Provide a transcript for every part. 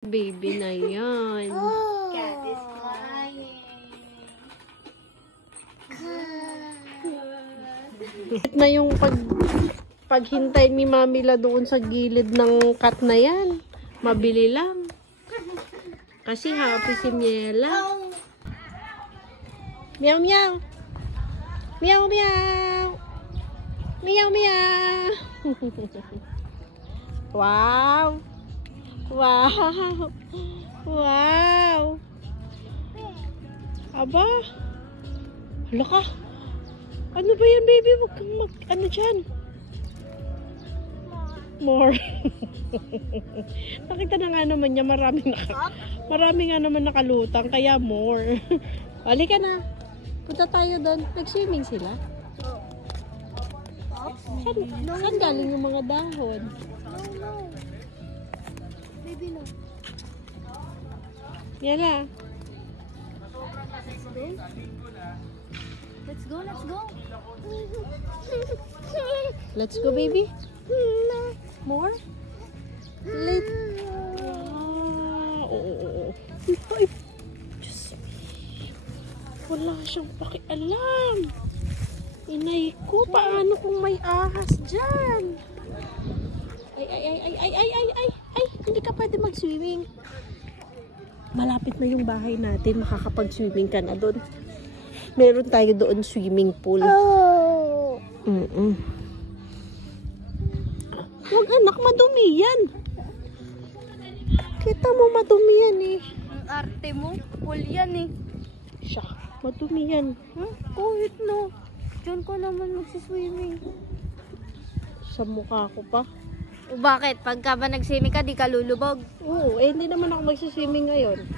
Baby na yan. Cat is crying. At na yung paghintay ni Mamila doon sa gilid ng cat na yan. Mabili lang. Kasi happy si Miela. Meow meow. Meow meow. Meow meow. Wow. Wow. Wow. Aba. Hala ka. Ano ba yan, baby? Huwag kang ano dyan? More. Nakita na nga naman niya, marami nga naman nakalutang, kaya more. Halika na. Punta tayo doon. Nag-swimming sila. Saan galing yung mga dahon? No. Baby, no. Yala. Let's go. Let's go, baby. More? Oo. Ay, Diyos me. Wala siyang pakialam. Inay ko, paano kung may ahas dyan? Ay, hindi ka pwede mag-swimming. Malapit na yung bahay natin, makakapag-swimming ka na doon. Meron tayo doon swimming pool. Huwag anak, madumi yan. Kita mo madumi yan eh. Ang arte mo, pool yan eh. Siya, madumi yan. Kahit no. Diyan ko naman magsiswimming. Sa mukha ko pa. O bakit? Pagka ba nag-swimming ka, di ka lulubog? Oo, hindi naman ako magsiswimming ngayon.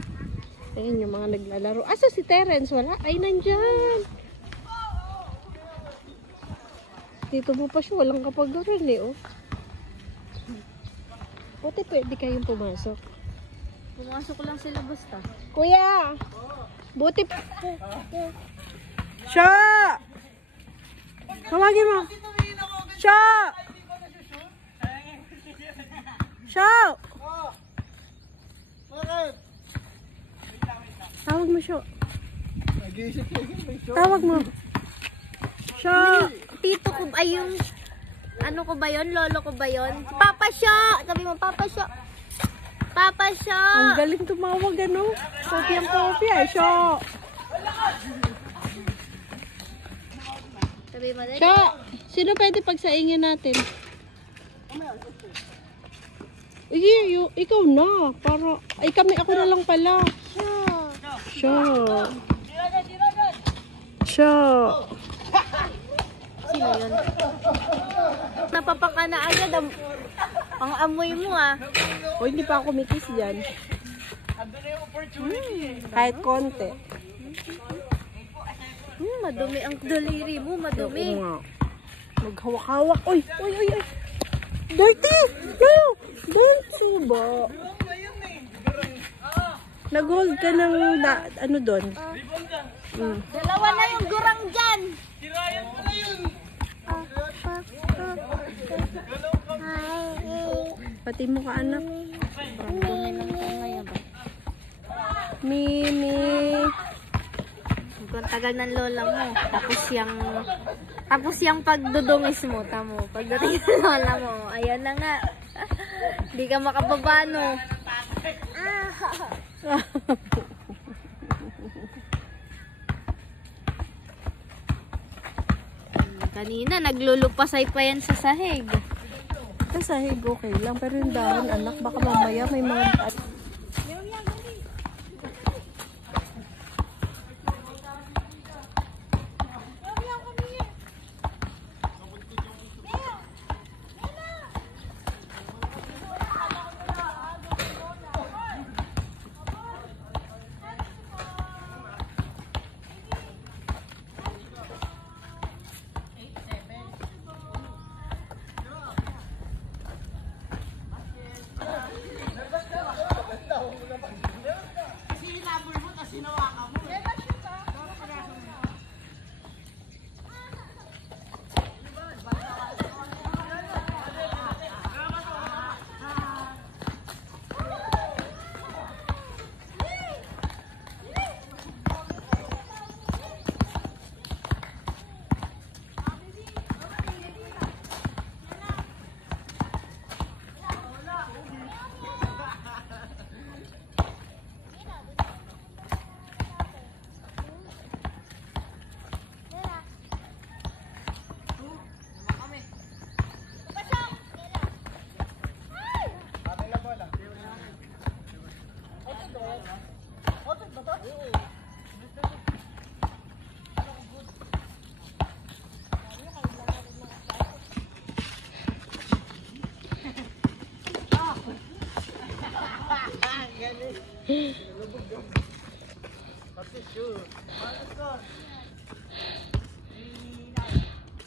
Ayun yung mga naglalaro. Asa si Terence? Wala? Ay, nandyan. Dito mo pa siya. Walang kapag-garan eh, oh. Buti pwede kayong pumasok. Pumasok lang sila basta. Kuya! Buti pa. Siya! Tawagin mo. Siya! Siya! Bakit? Tawag mo siya. Nag-iisip kayo. Tawag mo. Siya! Tito ko ba yung... Ano ko ba yun? Lolo ko ba yun? Papa Sha! Sabi mo, Papa Sha! Papa Sha! Ang galing tumawag, ano? Kopi ang kopi, ay, siya! Sabi mo din? Siya! Sino pwede pagsaingin natin? Ikaw na. Para, ay kami, ako na lang pala. Siya. Siya. Sino yun? Napapaka na agad ang amoy mo ah. O, hindi pa ako mitis dyan. Kahit konti. Madumi ang daliri mo, madumi. Oo nga. Maghawak-hawak. Uy! Dirty! No! Dirty ba? Nag-hold ka ng ano doon? Dalawa na yung gurang dyan. Pati mo ka, anak. Mimi. Ang tagal ng lola mo. Tapos yung pagdudungis mo, tamo. Pagdating ng lola mo, ayan na nga. Di ka makababa, no? Kanina, naglulupasay pa yan sa sahig. Sa sahig, okay lang. Pero yung dahon, anak, baka mamaya may mga...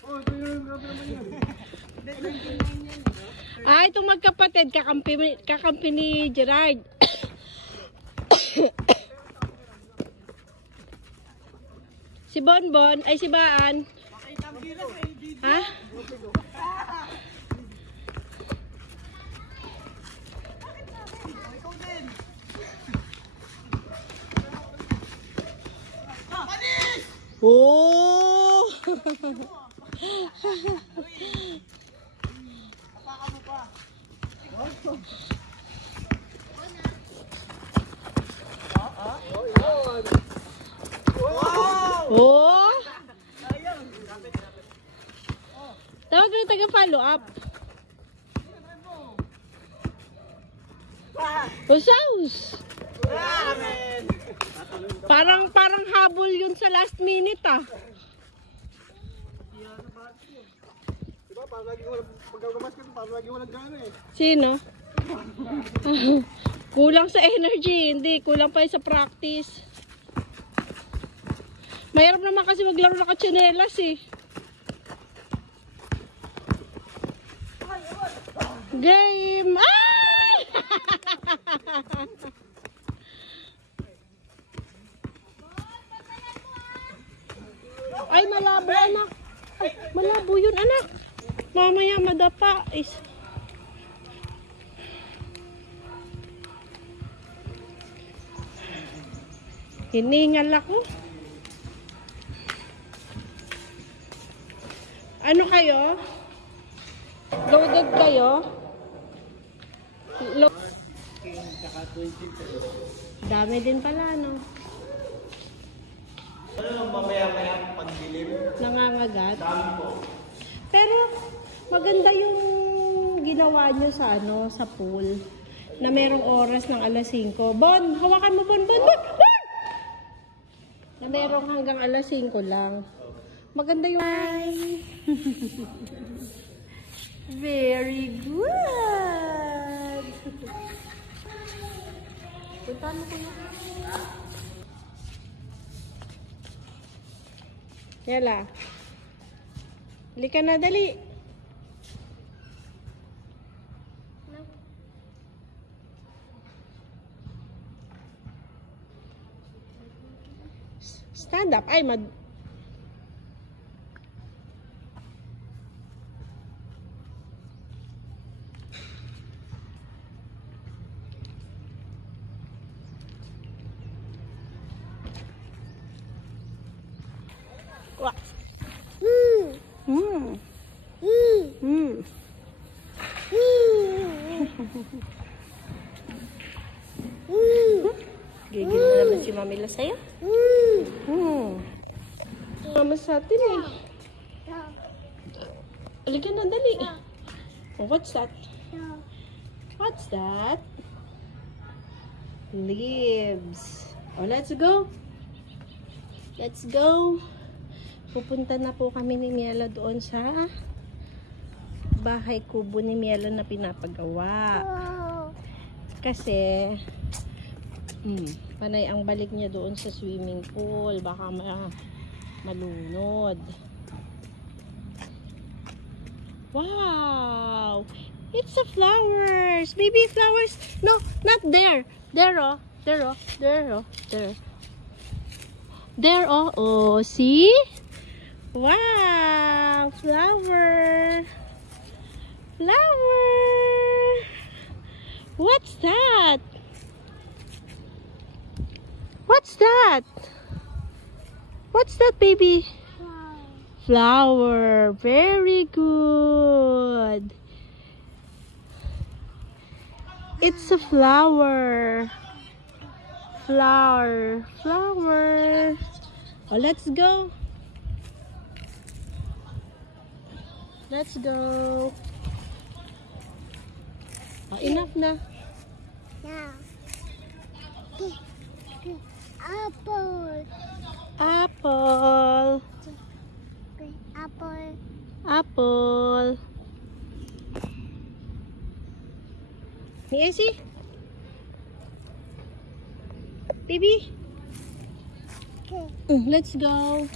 Oh, ito yung grabe naman yun. Ah, itong magkapatid, kakampi ni Gerard. Si Bonbon, ay si Baan. Ha? Oh! Oh! Tawag na taga-follow up. Usaus! Parang habol yun sa last minute ah. Diba, parang lagi walang pagkagamasket, parang lagi walang gana eh. Sino? Kulang sa energy, hindi. Kulang pa sa practice. Mahirap naman kasi maglaro na katsinelas eh. Game! Ay! Ay, malabo anak. Ay, malabo yun anak. Mamaya madapa. Hiningal ako. Ano kayo? Loaded kayo? Dami din pala, no? Ano mamaya-maya pagdilim? Nangangagat. Dami po. Pero maganda yung ginawa nyo sa sa pool. Na merong oras ng alas 5. Bon, hawakan mo Bon. Na merong hanggang alas 5 lang. Maganda yung... Very good! Puntaan mo ko na. Yala. Halika na, dali. Stand up. Ay, Wah. Gigil na naman si Mamila sa'yo. Mama sa atin eh. Halika na, dali. Oh, what's that? What's that? Leaves. Oh, let's go. Let's go. Pupunta na po kami ni Miela doon sa bahay kubo ni Miela na pinapagawa. Kasi panay ang balik niya doon sa swimming pool. Baka malunod. Wow! It's a flowers! Baby flowers! No, not there! There oh! There oh! There oh! There. There oh! Oh, see? Wow! Flower! Flower! What's that? What's that? What's that, baby? Flower. Very good. It's a flower. Flower. Flower. Oh, let's go. Let's go. Oh, enough na. Apple. Apple. Apple. Apple. Ni Essie? Baby? Okay. Let's go.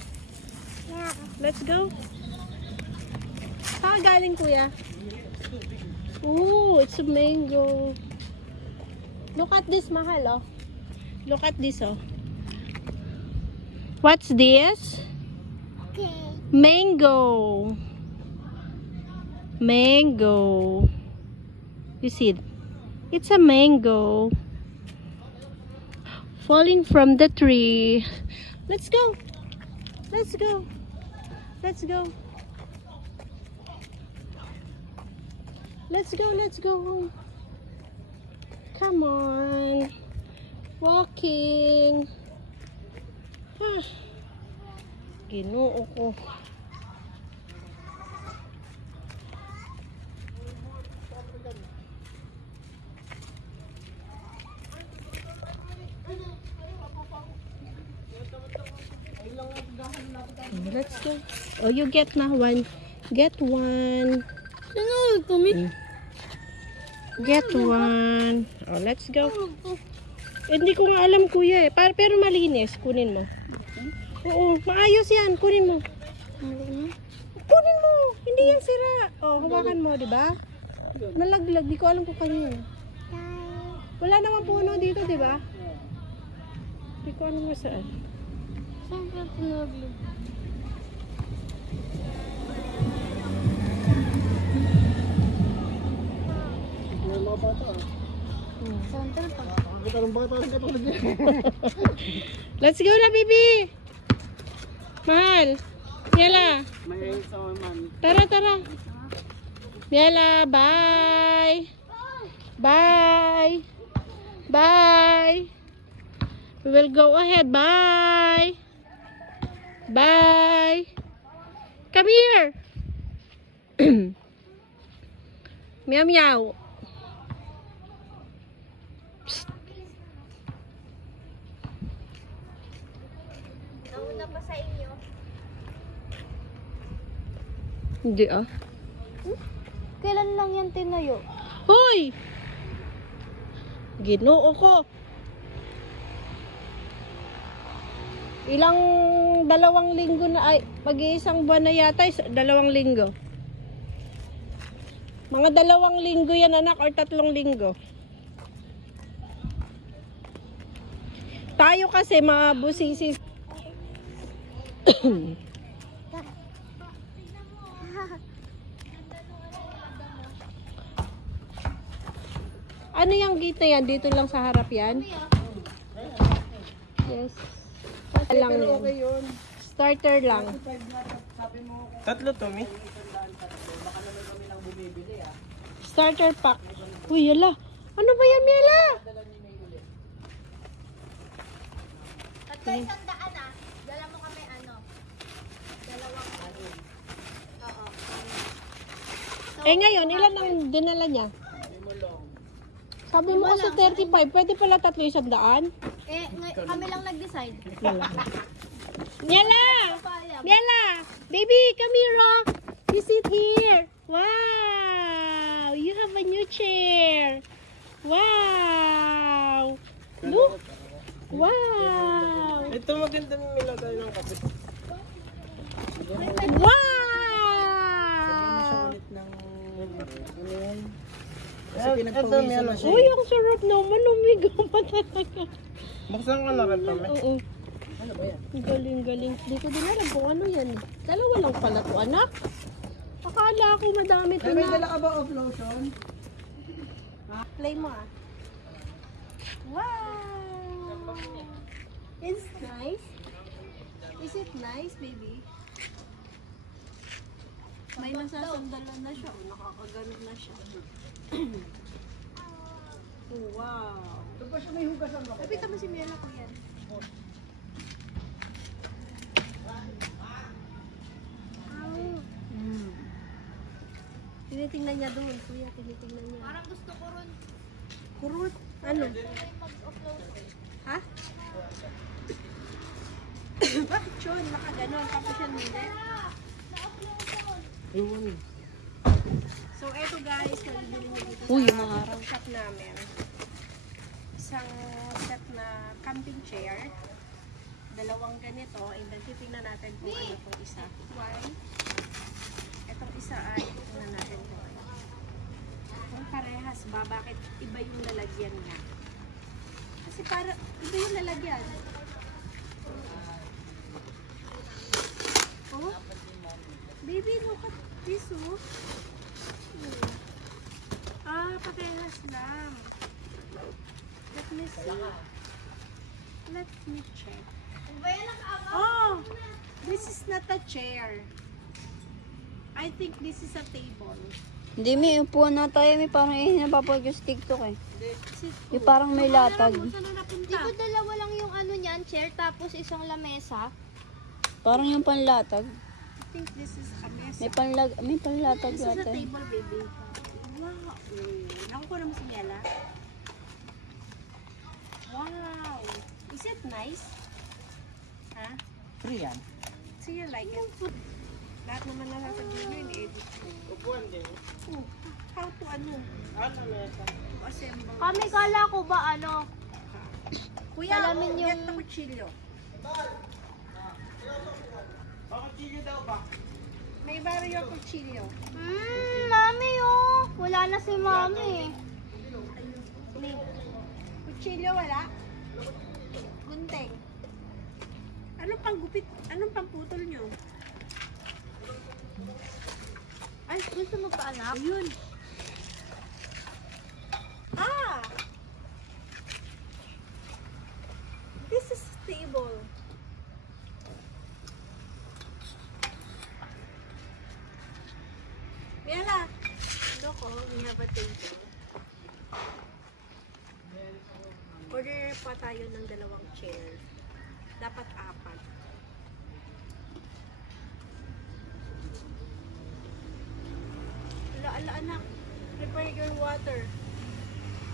Yeah. Let's go. Saan ka galing, kuya? Oh, it's a mango. Look at this, mahal, oh. Look at this, oh. What's this? Okay. Mango. Mango. You see it? It's a mango. Falling from the tree. Let's go. Let's go. Let's go. Let's go. Let's go. Come on. Walking. Ah. Ginoo ko. Let's go. Oh, you get na one. Get one. Ano ito, mi? Get one. Oh, let's go. Hindi ko nga alam, kuya, eh. Pero malinis. Kunin mo. Oo, maayos yan. Kunin mo. Kunin mo. Hindi yan sira. Oh, hawakan mo, di ba? Nalaglag. Di ko alam kung kanina. Wala naman puno dito, di ba? Di ko alam kung saan. Saan ka tinaglag? Yung mga bata. Saan ka pa? Nakakita ng bata rin katulad niya. Let's go na, baby. Mahal. Miela. May sa man. Tara, tara. Miela, bye. Bye. Bye. We will go ahead. Bye. Bye. Come here. Meow meow. Psst. Nauna pa sa inyo. Hindi ah. Kailan lang yan tinayo? Hoy! Ginoo ko. Ilang 2 linggo na ay pag-iisang buwan na yata, 2 linggo. Mga 2 linggo yan, anak, or 3 linggo. Tayo kasi mga busisi. Ano yung gate na yan? Dito lang sa harap yan? Yes. Lang yan. Starter lang. Tatlo to, mi? Starter pack. Uy, yala. Ano ba yan, Miela? Tatlo 100 ah. Dala mo kami ano? 2 Oo. Eh ngayon, ilan ang dinala niya? Sabi mo kasi 35. Pwede pala 3 100? Kami lang nag-decide. Miela! Miela! Baby, come here, oh. You sit here. Wow! You have a new chair. Wow! Look! Wow! Ito maganda nila tayo ng kape. Wow! Kasi pinagpawisan na siya. Uy, ang sarap naman. Umiga pa talaga. Buksan ka na rin to, mi? Oo. Ano ba yan? Ang galing-galing. Hindi ko din alam kung ano yan. 2 lang pala to, anak. Akala ko madami to May na. dala ka ba of lotion? Play mo ah. Wow! It's nice. Is it nice, baby? May nasasandalan na siya. Nakakaganon na siya. Oh, wow. Ito pa siya may hugasan ka. Lapit mo si Miela ko yan. Tinitingnan niya doon, kuya. Tinitingnan niya. Parang gusto ko ron. Kurot. Ano? Mag-upload. Ha? Bakit yun? Nakaganon. Tapos yan hindi. Ayun. So, eto guys, nabibili mo dito Uy, sa mga araw. shop namin. Isang set na camping chair. Dalawang ganito. And then, titingnan natin kung ano itong isa. One. Itong isa ay, titingnan natin kung ano. Kung parehas ba, bakit iba yung lalagyan niya? Kasi para, iba yung lalagyan. Oh? Baby, look at this, oh. Ah, parehas lang. Let me see. Let me check. Oh, this is not a chair. I think this is a table. Hindi, may upuan na tayo. May parang napapag yung TikTok eh. Is it Yung parang may latag. Saan na napunta? Di ba dalawa lang yung ano niyan, chair, tapos isang lamesa? Parang yung panlatag. I think this is a mesa. May panlatag This is a yata. table, baby. Wow. Nakukuha mo si Miela. Wow. Is it nice? Ha? Free yan. So you like it? Lahat naman nasasabihin yun, edit ko. Upuan din. Oh, how to ano? Ano mesa? To assemble. Kami kala ko ba ano? Kuya, Salamin yung- get the kutsilyo. Bakit sige daw ba? May barrio kutsilyo. Mami oh. Wala na si mami. May kutsilyo wala? Gunting. Anong panggupit? Anong pamputol nyo? Ay, gusto mo pa anak? Ayun. Ah! This is table. Miela, look, we have a table. Order pa tayo ng dalawang chair. Dapat 4. Ala, anak. Prepare your water.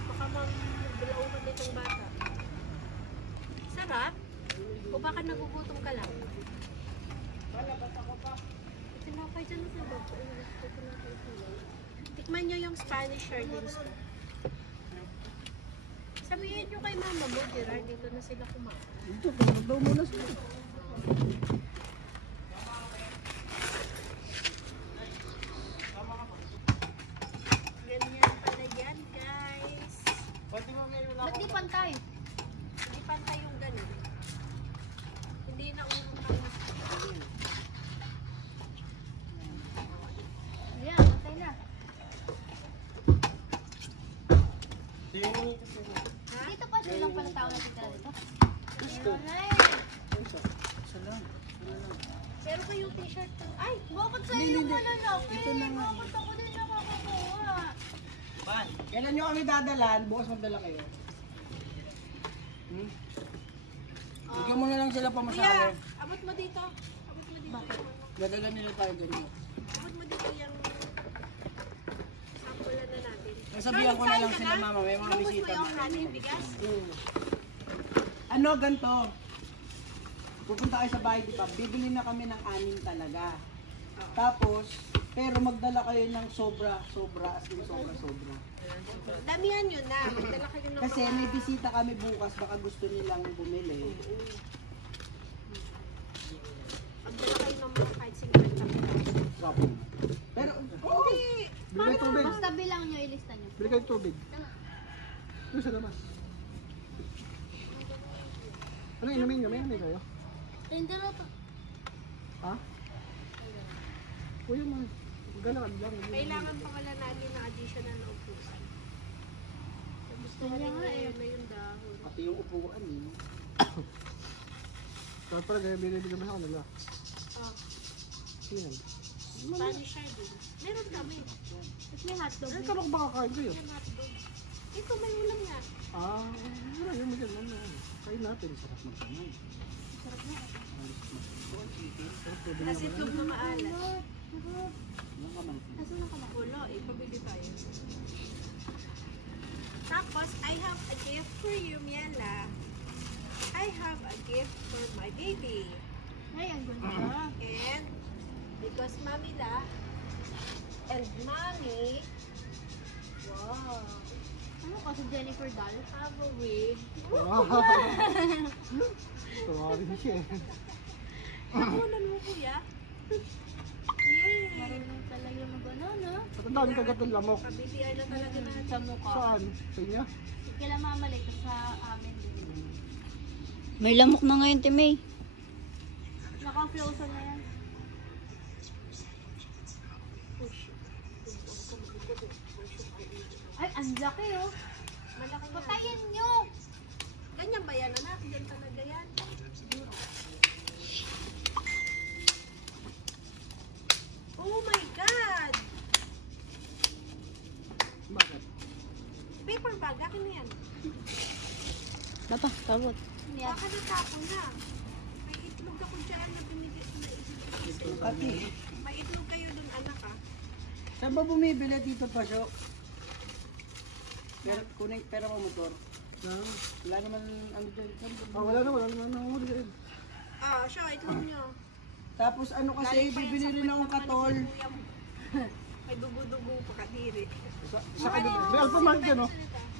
Baka magbulauhan nitong bata. Sarap? O baka nagugutom ka lang? Tinapay dyan sa baba. Tikman nyo yung Spanish sardines ko. Sabihin nyo kay mama mo, Gerard, dito na sila kumain. Ito, daw muna sila. Ganyan pala yan, guys. Pwede mo may wala Ba't di pantay? Hindi pantay yung ganun. Hindi na unang pangas. Yan, pantay na. Tingin Dito pa silang pala tao na tignan dito. isa lang. Pero kayong t-shirt to. Ay! Bakit sa iyo malalaki? Bakit ako din nakakakuha? Ban, kailan nyo kami dadalan? Bukas magdala kayo. Bigyan mo na lang sila Kuya, pamasahe. abot mo dito. Abot mo dito. Dadalan nila tayo ganyan. Abot mo dito yung sampulan na natin. Nasabihan ko na lang sila mama, may mga Ubus bisita mo yung man. kanin, bigas. Ano, ganito. Pupunta kayo sa bahay, di ba? Bibili na kami ng 6 talaga. Tapos, pero magdala kayo ng sobra, as in sobra. Damihan yun na. Magdala kayo ng Kasi may bisita kami bukas, baka gusto nilang bumili. Magdala kayo ng mga kahit 50. Wapo. Pero, hindi! Bili kayo tubig. Basta bilang nyo, ilista nyo. Bili kayo tubig. Doon sa labas. Ano inumin nyo? May inumin kayo? Hindi na to. Ha? Kuya mo. Galakad lang. Kailangan pa wala namin na additional na upusan. Gusto niya nga eh. Na yung dahon. Pati yung upuan eh. Tapos pala, binibigyan mo sa kanila. Ah, Yan. Spanish sardine. Meron kami. At may hotdog. Ay, kalok baka kain ko yun. May hotdog. Ito may ulam nga. Ah, wala yun. Maganda. Kain natin. Sarap magkaman. Sarap na. Sarap pwede Kasi itlog na maalat. Ang kaman. Nasaan na ka Wala eh. Pabili tayo. Tapos, I have a gift for you, Miela. I have a gift for my baby. Ay, ang ganda. And because Mami la and Mommy, wow, Ano kasi Jennifer Dahl? Have a wig. Tumabi siya. nakunan mo kuya. Yay! Marunong talaga mag-ano, no? Ang dami kagat ng lamok. Pa-BTR na talaga na. Sa mukha. Saan? Sa inyo? Kailan mamalik sa amin. May lamok na ngayon, Timay. Naka-frozen na yan. Ay, ang laki oh. Malaki yan. Patayin nyo! Ganyan ba yan anak? Diyan talaga yan. Oh my God! Bakit? Paper bag, akin na yan. Baba, kabot. Baka natapon na. May itlog ako dyan na binigay na itlog. Ate, May itlog kayo dun anak ah. saan ba bumibili dito pa, Syok? Kunin pera mo motor. Wala naman ano dyan. Wala naman. Ah, siya, itlog nyo. Tapos ano kasi, bibili rin akong katol. Kuya mo. May dugo-dugo pa kadiri. Sa may Alphamart yan, no?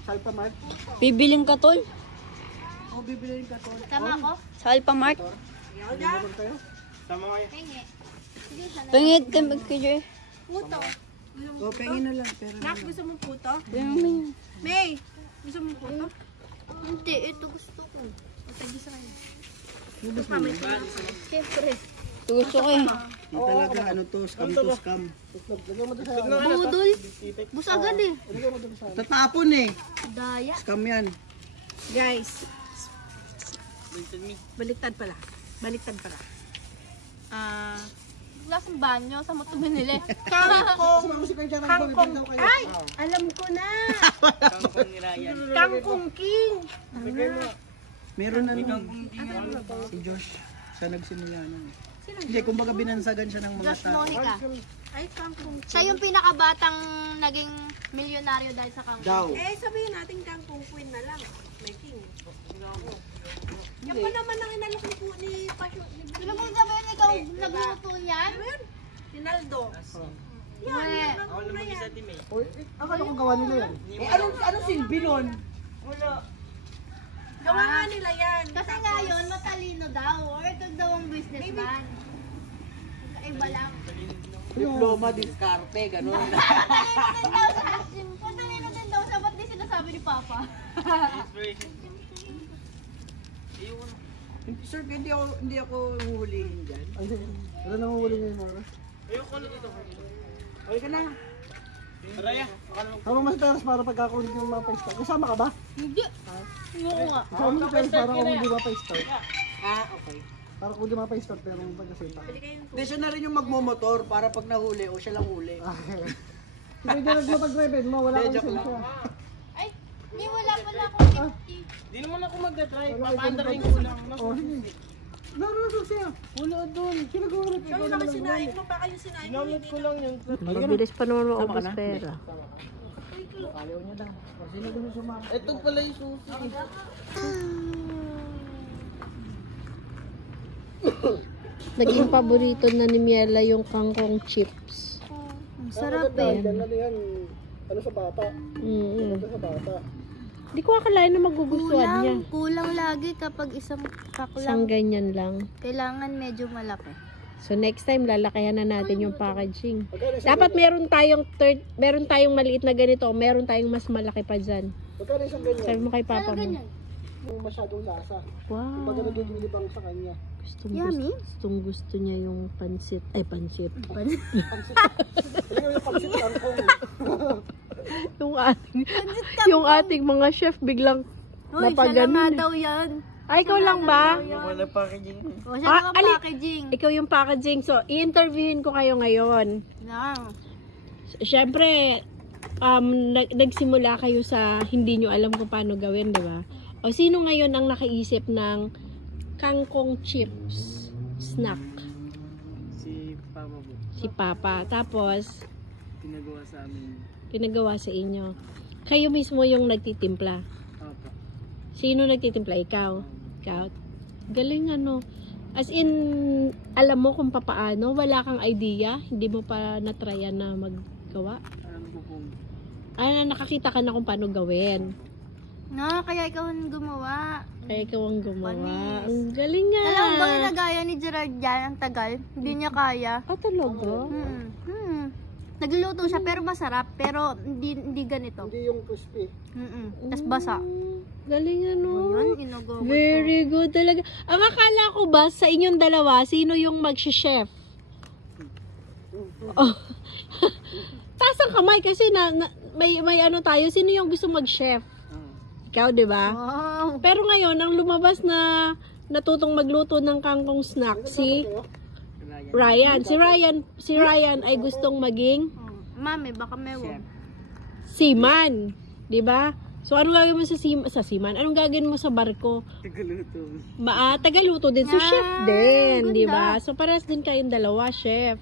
Sa Alphamart? Bibiling katol? O, bibili rin katol. Tama ko? Sa Alphamart? Ayaw na. Sama kayo. Hingi. Sige, sana. Pangit, KJ. Puto. O, pengin na lang. Pera na Nak, lang. gusto mong puto? Pangit. May, gusto mong puto? Hindi, ito gusto ko. O, tagi sa kanya. Lubos mo. Siyempre. Ito gusto ko eh. Di talaga, ano to, scam to scam. Budol. Bus agad eh. Tatapon eh. Daya. Scam yan. Guys. Baliktad pala. Lasang banyo sa mo tuminili. Sumama si Kuya Jaran, bibili daw kayo. Ay, alam ko na. Kangkong King. Meron ano, si Josh, siya nagsimula nun. Hindi, kumbaga binansagan siya ng mga Josh tao. Monica. Ay, Kangkong King. Siya yung pinakabatang naging milyonaryo dahil sa kangkong. Daw. Eh, sabihin natin Kangkong Queen na lang. May King. Yan pa naman ang inalok ni po ni Pasyo. Sino mo sabihin ikaw nagluto niyan? Ano yun? Sinaldo. Yan, Yan, ang una yan. Akala ko gawa nila yan. Eh, anong silbi nun? Gawa nga nila yan. Kasi ngayon, matalino daw. Or ito daw ang businessman. Iba lang. Diploma, diskarte, gano'n. Matalino din daw siya. Ba't di sinasabi ni Papa? Sir, hindi ako huhulihin dyan. Ano nang huhuli ngayon, Mara? Ayoko na dito. Okay ka na. Raya, tama mas taras para pagkakulit yung mga pa-start. Kasama ka ba? Hindi. Oo nga. Kasama ka para kung hindi mapa-start. Ah, okay. Para kung hindi mapa-start pero yung pagkasita. Bili kayo ng Hindi, siya na rin yung magmomotor para pag nahuli o siya lang huli. Hindi na nagmapag-drive mo, wala kang lisensya. Ay, hindi wala pala akong 50. Di naman ako mag-drive, papaandarin ko lang. Oh, sige. Naroon siya. Wala doon. Sinagawa na Ikaw yung naman sinain mo, baka yung sinain mo. Ginamit ko lang yun. Mabilis pa naman maubos pera. Ayaw niya daw. Sino gusto sumama? Ito pala yung susi. Naging paborito na ni Miela yung kangkong chips. Ang sarap eh. Ano sa bata? Ano sa bata? Hindi ko akalain na magugustuhan niya. Kulang lagi kapag isang Isang kaklang. ganyan lang. Kailangan medyo malaki. So next time lalakayan na natin yung packaging. Dapat meron tayong maliit na ganito, meron tayong mas malaki pa diyan. Magkano isang ganyan? Sabi mo kay papa mo. Ganyan. Yung masyadong lasa. Wow. Pag nagigilibang sa kanya. Yummy. Gusto niya yung pansit. Ay, pansit. Alam mo yung pansit kangkong. yung ating mga chef biglang Uy, siya lang nga napaganon. daw yan. Ay, ikaw lang ba? Wala packaging. O, siya Ah, lang ang ali- packaging. Ikaw yung packaging. So, i-interviewin ko kayo ngayon. Lang. Siyempre, nagsimula kayo sa hindi nyo alam kung paano gawin, di ba? O sino ngayon ang nakaisip ng kangkong chips snack? Si Papa po, Si Papa. Tapos, pinagawa sa amin. pinagawa sa inyo. Kayo mismo yung nagtitimpla. Papa. Sino nagtitimpla? Ikaw. Scout. Galing ano. As in, alam mo kung papaano, wala kang idea, hindi mo pa natryan na maggawa. Alam ko po. Nakakita ka na kung paano gawin. No, kaya ikaw ang gumawa. Kaya ikaw ang gumawa. Panis. Ang galing nga. Alam mo bang nagaya ni Gerard yan, ang tagal? Hindi niya kaya. Talaga? Nagluluto siya pero masarap, pero hindi ganito. Hindi yung crispy. Tas basa. Galing ano. Ayun, inugo ko. Very good talaga. Ang akala ko ba sa inyong dalawa, sino yung mag-chef? Oh. Taas ang kamay kasi may ano tayo, sino yung gusto mag-chef? Ikaw, di ba? Wow. Pero ngayon, ang lumabas na natutong magluto ng kangkong snack, si Ryan. Si Ryan ay gustong maging Mami, baka meron. seaman. Di ba? So, anong gagawin mo sa seaman? Anong gagawin mo sa barko? Tagaluto. Tagaluto din. So, Ah, chef din. ganda. Di ba? So, parehas din kayong dalawa, chef.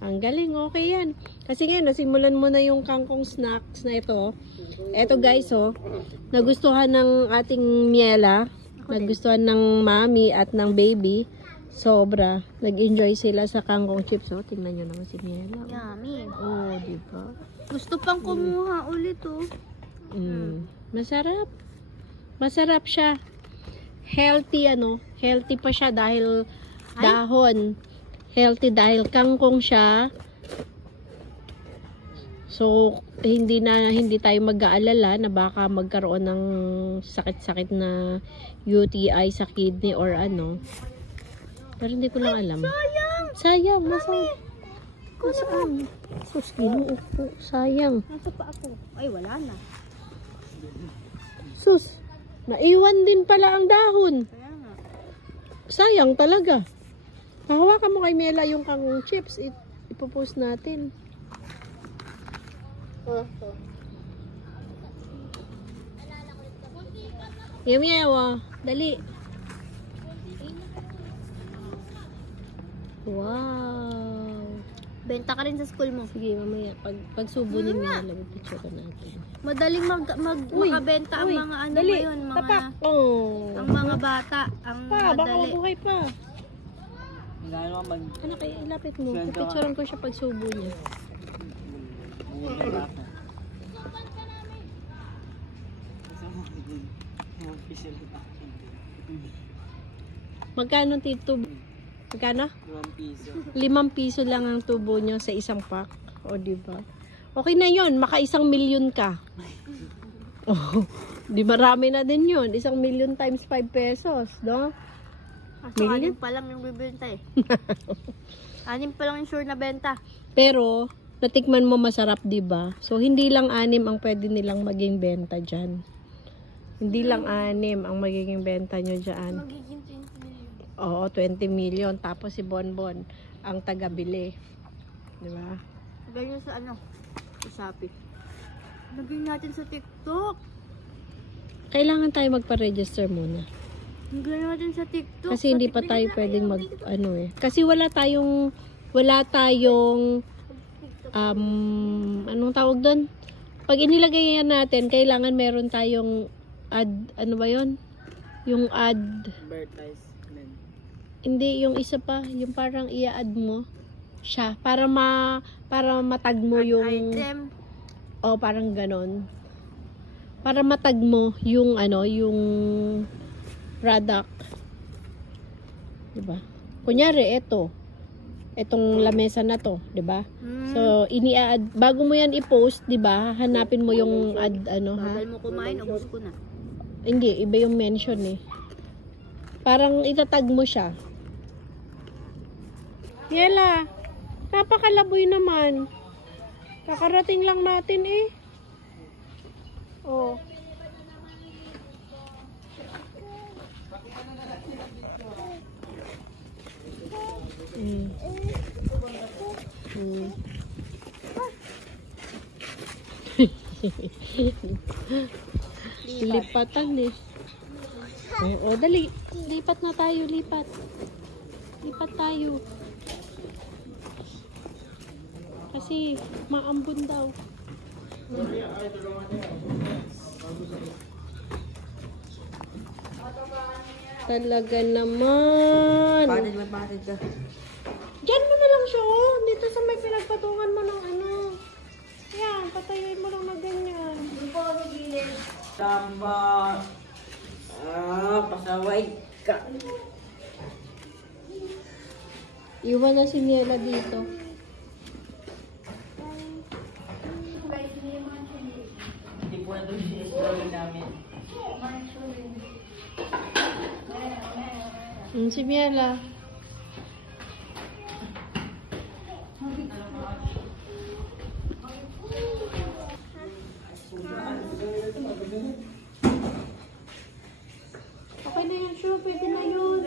Ang galing, okay yan. Kasi ngayon, nasimulan mo na yung kangkong snacks na ito. Eto guys, nagustuhan ng ating Miela, nagustuhan ng mami at ng baby. Sobra. Nag-enjoy sila sa kangkong chips. Tingnan nyo naman si Miela. Yummy. Di ba? Gusto pang kumuha ulit Masarap. Masarap siya. Healthy Healthy pa siya dahil dahon. Healthy dahil kangkong siya. So, hindi tayo mag-aalala na baka magkaroon ng sakit-sakit na UTI sa kidney or ano. Pero hindi ko lang alam. Sayang. Masayang. Saan? Sus, ginuo ko. Sayang. Nasa pa ako? Ay, wala na. Sus, naiwan din pala ang dahon. Kaya nga. Sayang talaga. Hahawakan mo kay Mela yung kangkong chips. Ipopost natin. Yaw, dali. Wow. Benta ka rin sa school mo. Sige, mamaya. Pagsubo ni Mela, picture ko natin. Madaling makabenta ang Uy, mga ano dali. ngayon, Tapak. Oh. ang mga bata, ang Baka madali. mabuhay pa. Gano'n ka mag... Anak, ilapit mo. Sweldo ka. Picturean ko siya pagsubo niya. Bumula ako. Gusto mo mag-official na Magkano tito? Magkano? 2 piso. 5 piso lang ang tubo nyo sa isang pack. O, diba? Okay na yon, maka 1 milyon ka. Oh, di marami na din yun. 1 milyon times 5 pesos, no? So, Million? 6 pa lang yung bibenta eh. 6 pa lang yung sure na benta. Pero, natikman mo masarap, diba? So, hindi lang 6 ang pwede nilang maging benta dyan. Hindi lang 6 ang magiging benta nyo dyan. Magiging 20 million. Oo, 20 million. Tapos si Bonbon ang tagabili. Diba? Ganyan sa ano? Sa Shopee. Lagay natin sa TikTok. Kailangan tayo magpa-register muna. Lagay natin sa TikTok. Kasi hindi pa tayo pwedeng kasi wala tayong anong tawag doon? Pag inilagay yan natin, kailangan meron tayong ano ba yun? Yung Advertisement. hindi, yung isa pa, yung parang i-add mo siya, para matag mo yung, item. parang ganon. Para matag mo yung yung product. Diba? Kunyari, etong lamesa na to, diba? So, ini-add, bago mo yan i-post, diba? Hanapin mo yung ha? Bagal mo kumain, ubus ko na. Hindi, iba yung mention eh. Parang itatag mo siya. Yela, napakalaboy naman. Kakarating lang natin eh. Oh. Lipatan eh. Dali. Lipat na tayo, lipat. Lipat tayo. Kasi maambon daw. Talaga naman. Patid ka. Diyan mo na lang siya, oh. Dito sa may pinagpatungan mo ng ano. Yan, patayuin mo lang na ganyan. Tama. Pasaway ka. Iwan na si Miela dito. Hindi po na doon si story namin. Si Miela. Okay na yan, sure. Pwede na yun.